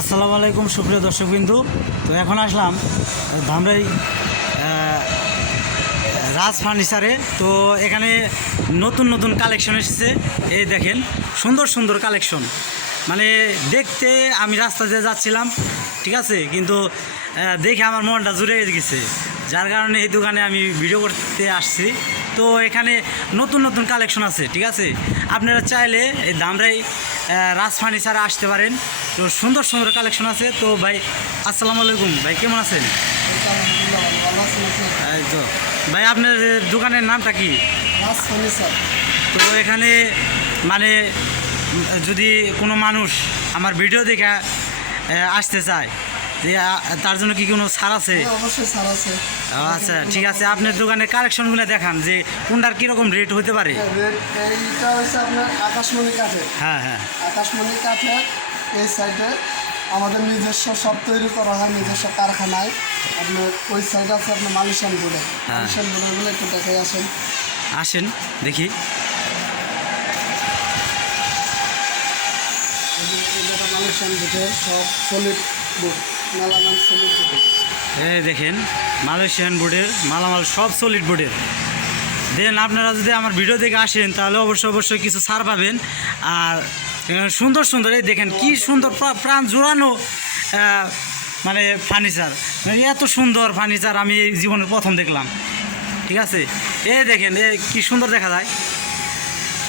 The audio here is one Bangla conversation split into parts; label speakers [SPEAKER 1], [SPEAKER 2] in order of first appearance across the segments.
[SPEAKER 1] আসসালামু আলাইকুম, সুপ্রিয় দর্শকবিন্দু। তো এখন আসলাম ধামরাই রাজ ফার্নিচারে। তো এখানে নতুন নতুন কালেকশন এসেছে। এই দেখেন, সুন্দর সুন্দর কালেকশন। মানে দেখতে আমি রাস্তা দিয়ে যাচ্ছিলাম, ঠিক আছে? কিন্তু দেখে আমার মনটা জুড়ে গেছে। যার কারণে এই দোকানে আমি ভিডিও করতে আসছি। তো এখানে নতুন নতুন কালেকশন আছে, ঠিক আছে? আপনারা চাইলে এই দামরাই রাজ ফার্নিচারে আসতে পারেন। তো সুন্দর সুন্দর কালেকশন আছে। তো ভাই আসসালামু আলাইকুম। ভাই কেমন আছেন? এই তো। ভাই আপনার দোকানের নামটা কি? তো এখানে মানে যদি কোনো মানুষ আমার ভিডিও দেখে আসতে চায় তার জন্য কি কোনো ছাড় আছে?
[SPEAKER 2] অবশ্যই স্যার আছে।
[SPEAKER 1] আচ্ছা ঠিক আছে আপনার দোকানের কালেকশনগুলো দেখান যে কোনটার কীরকম রেট হতে পারে।
[SPEAKER 2] এইটা হচ্ছে আপনার আকাশমণি কাঠের।
[SPEAKER 1] হ্যাঁ হ্যাঁ।
[SPEAKER 2] আকাশমণি কাঠের এই সাইডে আমাদের নিজস্ব সব তৈরি করা হয় নিজস্ব কারখানায়। আপনার ওই সাইড আছে আপনার মালয়েশিয়ান বোর্ডে।
[SPEAKER 1] হ্যাঁ।
[SPEAKER 2] একটু দেখে আসেন।
[SPEAKER 1] আসেন দেখি।
[SPEAKER 2] মালয়েশিয়ান বোর্ডের সব সলিড বোর্ড সলিড বোর্ড।
[SPEAKER 1] এই দেখেন মালয়েশিয়ান বোর্ডের মালামাল সব সলিড বোর্ডের দেন আপনারা যদি আমার ভিডিও দেখে আসেন তাহলে অবশ্যই অবশ্যই কিছু ছাড় পাবেন। আর সুন্দর সুন্দর এই দেখেন কি সুন্দর প্রাণ জোড়ানো মানে ফার্নিচার মানে এত সুন্দর ফার্নিচার আমি এই জীবনের প্রথম দেখলাম। ঠিক আছে? এই দেখেন এ কি সুন্দর দেখা যায়।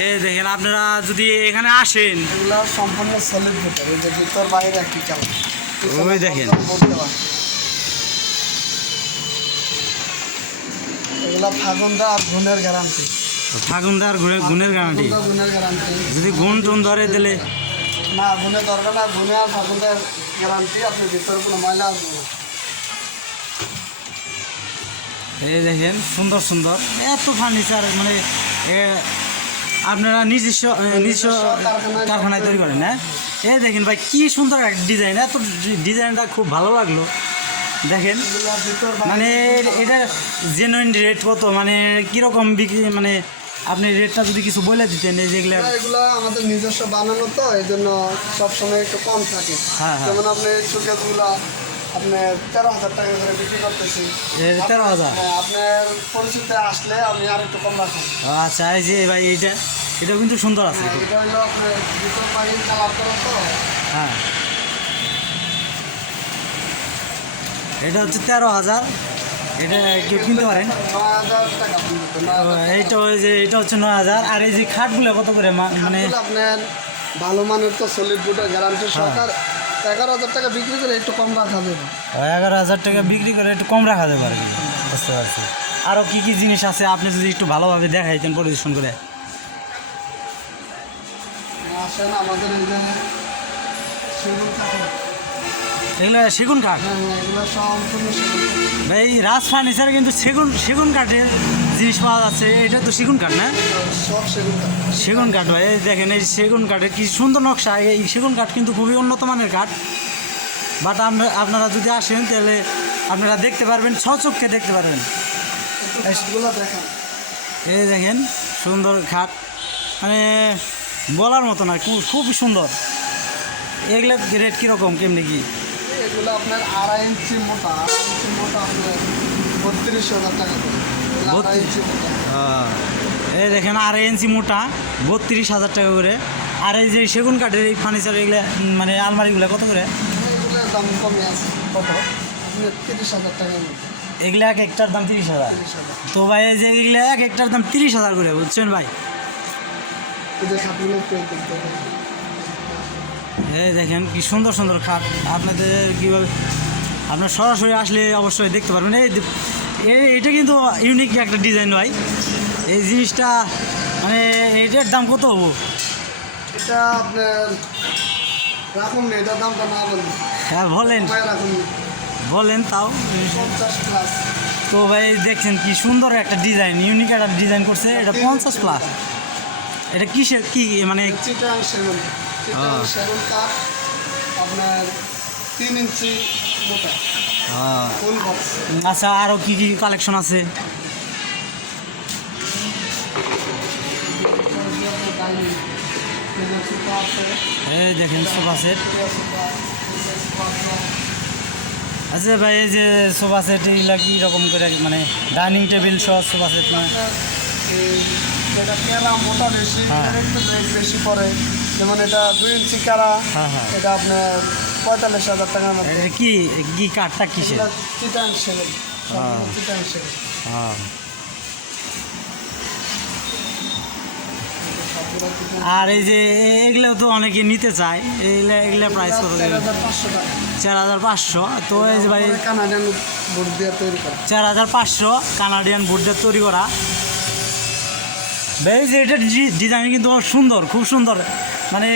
[SPEAKER 1] এ দেখেন আপনারা যদি এখানে আসেন।
[SPEAKER 2] এগুলো সম্পূর্ণ সলিড বোর্ডের ভিতর বাইরে একই কালার।
[SPEAKER 1] ওই দেখেন।
[SPEAKER 2] এগুলা ফাগুন্দা আর গুণের গ্যারান্টি
[SPEAKER 1] ফাগুনদার গ্যারান্টি যদি গুণ টুন ধরে দিলে
[SPEAKER 2] না গুনে দরকার না গুনে আর ফাগুনের গ্যারান্টি আপনি ভিতরে কোনো ময়লা আসবে না।
[SPEAKER 1] এই দেখেন সুন্দর সুন্দর। এত ফার্নিচার মানে এ, আপনারা নিজস্ব নিজস্ব কারখানায় তৈরি করেন হ্যাঁ? এই দেখেন ভাই কি সুন্দর একটা ডিজাইন এত ডিজাইনটা খুব ভালো লাগল। দেখেন মানে এটা জেনুইন রেট কত মানে কীরকম বিক্রি মানে আপনি রেটটা যদি কিছু বলে দিতেন এই যেগুলো
[SPEAKER 2] এগুলো আমাদের নিজস্ব বানানো তো এই জন্য সবসময় একটু কম থাকে।
[SPEAKER 1] হ্যাঁ, হ্যাঁ।
[SPEAKER 2] যেমন আপনি সুকেশগুলো তেরো হাজার টাকা করে বিক্রি করতেছি।
[SPEAKER 1] তেরো হাজার?
[SPEAKER 2] আপনার আসলে আমি আর একটু কম
[SPEAKER 1] আচ্ছা এই যে ভাই এইটা এটা কিন্তু সুন্দর আছে।
[SPEAKER 2] হ্যাঁ, এটা হলো আপনার ভিতর বাইরে কালার করা তো।
[SPEAKER 1] হ্যাঁ। এটা হচ্ছে তেরো হাজার। এটা কেউ কিনতে পারেন। এইটা ওই যে এটা হচ্ছে নয় হাজার। আর এই যে খাটগুলো কত করে মানে
[SPEAKER 2] আপনার ভালো মানের তো সলিড বুটের গ্যারান্টি। সরকার। এগারো হাজার টাকা বিক্রি করে একটু কম রাখা যাবে।
[SPEAKER 1] এগারো হাজার টাকা বিক্রি করে একটু কম রাখা যেতে পারে কিন্তু। বুঝতে পারছি। আরও কী কী জিনিস আছে আপনি যদি একটু ভালোভাবে দেখাইতেন পরিদর্শন করে?
[SPEAKER 2] আসেন আমাদের এই সেগুন
[SPEAKER 1] এগুলো সেগুন কাঠ?
[SPEAKER 2] হ্যাঁ হ্যাঁ এগুলো সম্পূর্ণ সেগুন
[SPEAKER 1] ভাই রাজ ফার্নিচার কিন্তু সেগুন সেগুন কাঠের। জিনিস পাওয়া যাচ্ছে এটা তো সেগুন কাঠ না?
[SPEAKER 2] সেগুন কাঠ
[SPEAKER 1] ভাই এই দেখেন এই সেগুন কাঠের কি সুন্দর নকশা এই সেগুন কাঠ কিন্তু খুবই উন্নত মানের কাঠ। বাট আপনারা যদি আসেন তাহলে আপনারা দেখতে পারবেন চোখকে দেখতে পারবেন। এই দেখেন সুন্দর খাট। মানে বলার মতো না খুব- খুবই সুন্দর। এগুলো রেট কীরকম কেমনি কি?
[SPEAKER 2] এগুলো আপনার আড়াই ইঞ্চি মোটা আড়াই ইঞ্চি মোটা আপনার বত্রিশ হাজার টাকা করে।
[SPEAKER 1] এই দেখেন আড়াই ইঞ্চি মোটা বত্রিশ হাজার টাকা করে। আর এই যে সেগুন কাঠের এই ফার্নিচার এগুলো মানে আলমারিগুলো কত করে?
[SPEAKER 2] দাম কমে আছে। কত? তিরিশ হাজার টাকার
[SPEAKER 1] এগুলো এক একটার দাম তিরিশ হাজার। তো ভাই এই যে এগুলো এক একটার দাম তিরিশ হাজার করে বুঝছেন ভাই?
[SPEAKER 2] এই
[SPEAKER 1] দেখেন। কি সুন্দর সুন্দর খাট। আপনাদের কীভাবে আপনার সরাসরি আসলে অবশ্যই দেখতে পারবেন। এই এটা কিন্তু ইউনিক একটা ডিজাইন ভাই। এই জিনিসটা মানে এটার দাম কত হব?
[SPEAKER 2] এটা আপনার রাখুন না এটার দামটা না বলুন।
[SPEAKER 1] হ্যাঁ বলেন। বলেন তাও।
[SPEAKER 2] পঞ্চাশ প্লাস
[SPEAKER 1] তো ভাই দেখছেন কি সুন্দর একটা ডিজাইন ইউনিক একটা ডিজাইন করছে। এটা পঞ্চাশ প্লাস এটা কিসের কি মানে?
[SPEAKER 2] চিটাং সেগুন চিটাং। সেগুন কাঠ আপনার তিন ইঞ্চি মোটা।
[SPEAKER 1] আচ্ছা আরও কি কি কালেকশন আছে? এই দেখেন সোফা সেট। আচ্ছা ভাই এই যে সোফা সেট এগুলা কি রকম করে মানে ডাইনিং টেবিল সহ সোফা সেট মানে
[SPEAKER 2] যেটা কেরা মোটা বেশি
[SPEAKER 1] হ্যাঁ।
[SPEAKER 2] একটু বেশি যেমন এটা দুই ইঞ্চি কারা
[SPEAKER 1] হ্যাঁ।
[SPEAKER 2] এটা আপনার পঁয়তাল্লিশ হাজার টাকার
[SPEAKER 1] এটা কি কি কাঠটা কিসের?
[SPEAKER 2] চিটাং সেগুন। চিটাং
[SPEAKER 1] আর এই যে এগুলো তো অনেকে নিতে চায়। এগুলা এগুলা প্রাইস কত
[SPEAKER 2] চার হাজার পাঁচশো
[SPEAKER 1] তো এই যে ভাই
[SPEAKER 2] কানাডিয়ান বোর্ড দিয়ে তৈরি করা।
[SPEAKER 1] চার হাজার পাঁচশো কানাডিয়ান বোর্ডের তৈরি করা। ভাই যে এটার ডিজাইন কিন্তু সুন্দর খুব সুন্দর। মানে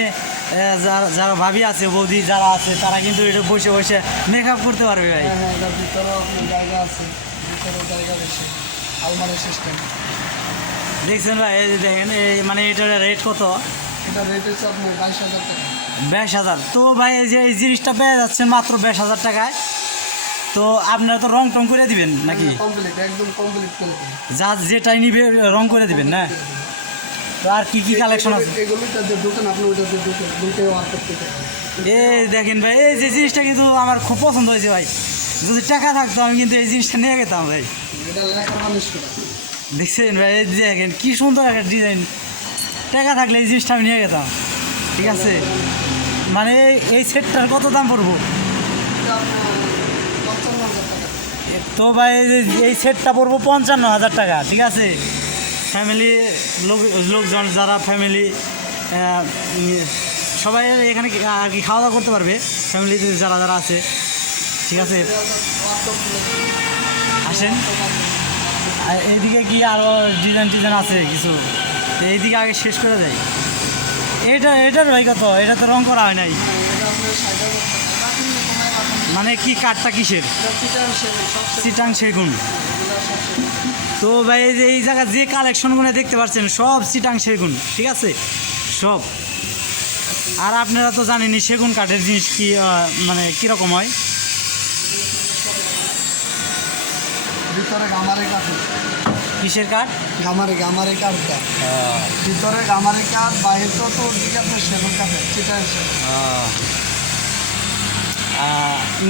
[SPEAKER 1] যারা যারা ভাবি আছে বৌদি যারা আছে তারা কিন্তু এটা বসে বসে মেকআপ করতে পারবে ভাই।
[SPEAKER 2] হ্যাঁ হ্যাঁ জায়গা আছে জায়গা বেশি আলমারি সিস্টেম
[SPEAKER 1] দেখছেন ভাই এই দেখেন এই মানে এটার রেট কত?
[SPEAKER 2] এটা রেট হচ্ছে আপনার বাইশ হাজার টাকা।
[SPEAKER 1] বিশ হাজার। তো ভাই এই যে এই জিনিসটা পেয়ে যাচ্ছেন মাত্র বিশ হাজার টাকায়। তো আপনারা তো রং টং করে দিবেন নাকি?
[SPEAKER 2] কমপ্লিট একদম কমপ্লিট করে
[SPEAKER 1] যা যেটাই নিবে রং করে দিবেন না? তো আর কি কি কালেকশন আছে?
[SPEAKER 2] আপনি করতে
[SPEAKER 1] এই দেখেন ভাই এই যে জিনিসটা কিন্তু আমার খুব পছন্দ হয়েছে ভাই। যদি টাকা থাকতো আমি কিন্তু এই জিনিসটা নিয়ে গেতাম ভাই। দেখছেন ভাই এই দেখেন কি সুন্দর একটা ডিজাইন টাকা থাকলে এই জিনিসটা আমি নিয়ে গেতাম ঠিক আছে? মানে এই- সেটটার কত দাম পড়ব? তো ভাই এই এই সেটটা পড়ব পঞ্চান্ন হাজার টাকা ঠিক আছে? ফ্যামিলি লোক লোকজন যারা ফ্যামিলি সবাই এখানে কি- আর কি খাওয়া দাওয়া করতে পারবে? ফ্যামিলিতে যারা যারা আছে ঠিক আছে? আসেন। এইদিকে কি আরও ডিজাইন টিজাইন আছে কিছু? এইদিকে আগে শেষ করে দেয়। এটা এটার ভাই কত? এটা তো রং করা হয় নাই। মানে কি কাঠটা কিসের?
[SPEAKER 2] চিটাং সেগুন।
[SPEAKER 1] তো ভাই এই যে এই জায়গায় যে কালেকশনগুলো দেখতে পাচ্ছেন সব চিটাং সেগুন ঠিক আছে? সব। আর আপনারা তো জানেনই সেগুন কাঠের জিনিস কি মানে কীরকম হয়?
[SPEAKER 2] ভিতরে গামারি কাঠ।
[SPEAKER 1] কিসের কাঠ?
[SPEAKER 2] গামারি গামারি কাঠ ভিতরে গামারি কাঠ বাইরে তো তো ঠিক আছে সেগুন কাঠের চিটাং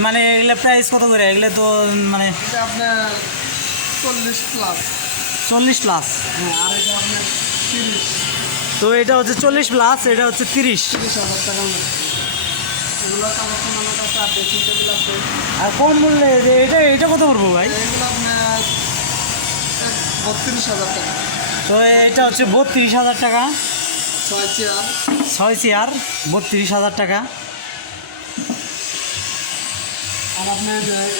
[SPEAKER 1] মানে এগুলো প্রাইস কত করে? এগুলো তো মানে
[SPEAKER 2] আপনার চল্লিশ প্লাস
[SPEAKER 1] চল্লিশ প্লাস
[SPEAKER 2] হ্যাঁ আর এটা আপনার তিরিশ।
[SPEAKER 1] তো এটা হচ্ছে চল্লিশ প্লাস এটা হচ্ছে তিরিশ।
[SPEAKER 2] তিরিশ হাজার টাকার এগুলো কালেকশন আমার কাছে আর ড্রেসিং টেবিল আছে।
[SPEAKER 1] আর কম মূল্যে এটা এটা কত পড়ব ভাই?
[SPEAKER 2] এগুলো আপনার বত্রিশ হাজার টাকা।
[SPEAKER 1] তো এটা হচ্ছে বত্রিশ হাজার টাকা।
[SPEAKER 2] ছয় চেয়ার
[SPEAKER 1] ছয় চেয়ার বত্রিশ হাজার টাকা।
[SPEAKER 2] আর আপনি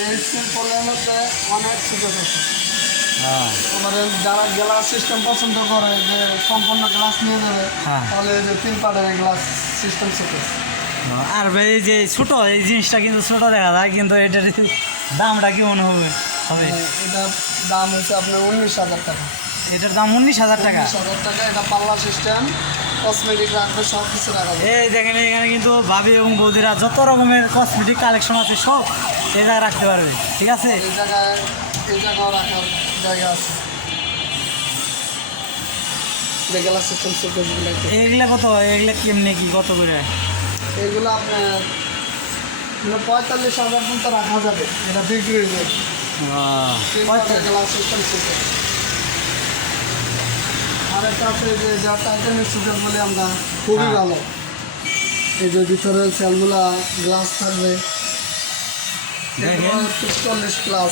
[SPEAKER 2] এই স্ক্রিন পড়লেন হচ্ছে অনেক সুযোগ আছে।
[SPEAKER 1] হ্যাঁ।
[SPEAKER 2] যারা গ্লাস সিস্টেম পছন্দ করে যে সম্পূর্ণ গ্লাস নিয়ে যাবে
[SPEAKER 1] হ্যাঁ।
[SPEAKER 2] তাহলে যে তিন পাটের গ্লাস সিস্টেম সেটে
[SPEAKER 1] আর ভাই যে ছোট এই জিনিসটা কিন্তু ছোট দেখা যায় কিন্তু এটার দামটা কি মনে হবে? হবে।
[SPEAKER 2] এটার দাম হচ্ছে আপনার উনিশ হাজার টাকা।
[SPEAKER 1] এটার দাম উনিশ হাজার টাকা।
[SPEAKER 2] উনিশ হাজার টাকা এটা পাল্লা সিস্টেম কসমেটিক রাখবে সব কিছু রাখা
[SPEAKER 1] এই দেখেন এখানে কিন্তু ভাবি এবং বৌদিরা যত রকমের কসমেটিক কালেকশন আছে সব এ জায়গায় রাখতে পারবে ঠিক আছে?
[SPEAKER 2] এই জায়গায় এই জায়গাও রাখার জায়গা আছে। গ্লাস সিস্টেম
[SPEAKER 1] এগুলা কত? এগুলা কেমনে কি কত করে?
[SPEAKER 2] এইগুলো আপনার মানে পঁয়তাল্লিশ হাজার পর্যন্ত রাখা যাবে। এটা বিক্রি হয়ে যাবে। গ্লাস সিস্টেম আর একটা আছে যে যা টাইটানের শোকেস বলে আমরা খুবই
[SPEAKER 1] হ্যাঁ।
[SPEAKER 2] ভালো। এই যে ভিতরে সেলগুলা গ্লাস থাকবে। চল্লিশ প্লাস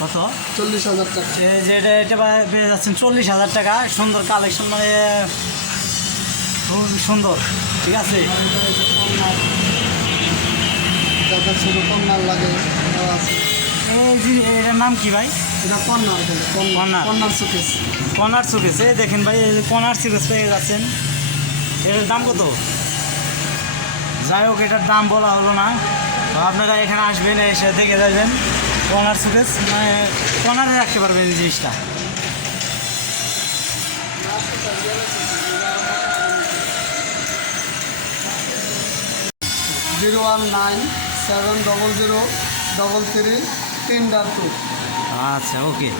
[SPEAKER 1] কত?
[SPEAKER 2] চল্লিশ হাজার টাকা।
[SPEAKER 1] এ- যে এটা পেয়ে যাচ্ছেন চল্লিশ হাজার টাকা। সুন্দর কালেকশন মানে খুব সুন্দর। ঠিক আছে?
[SPEAKER 2] যাদের শুধু কন্যার লাগে আছে।
[SPEAKER 1] এই এটার নাম কি ভাই?
[SPEAKER 2] এটা কন্যা।
[SPEAKER 1] কন্যা
[SPEAKER 2] কন্যার শোকেস।
[SPEAKER 1] কর্নার সুকেস এই দেখেন ভাই এই কর্নার সুকেস পেয়ে যাচ্ছেন। এটার দাম কত? যাই হোক এটার দাম বলা হলো না। আপনারা এখানে আসবেন এসে দেখে যাবেন কর্নার সুকেস মানে কর্নারে রাখতে পারবেন এই জিনিসটা।
[SPEAKER 2] Zero one nine seven double zero double three তিন ডার টু।
[SPEAKER 1] আচ্ছা ওকে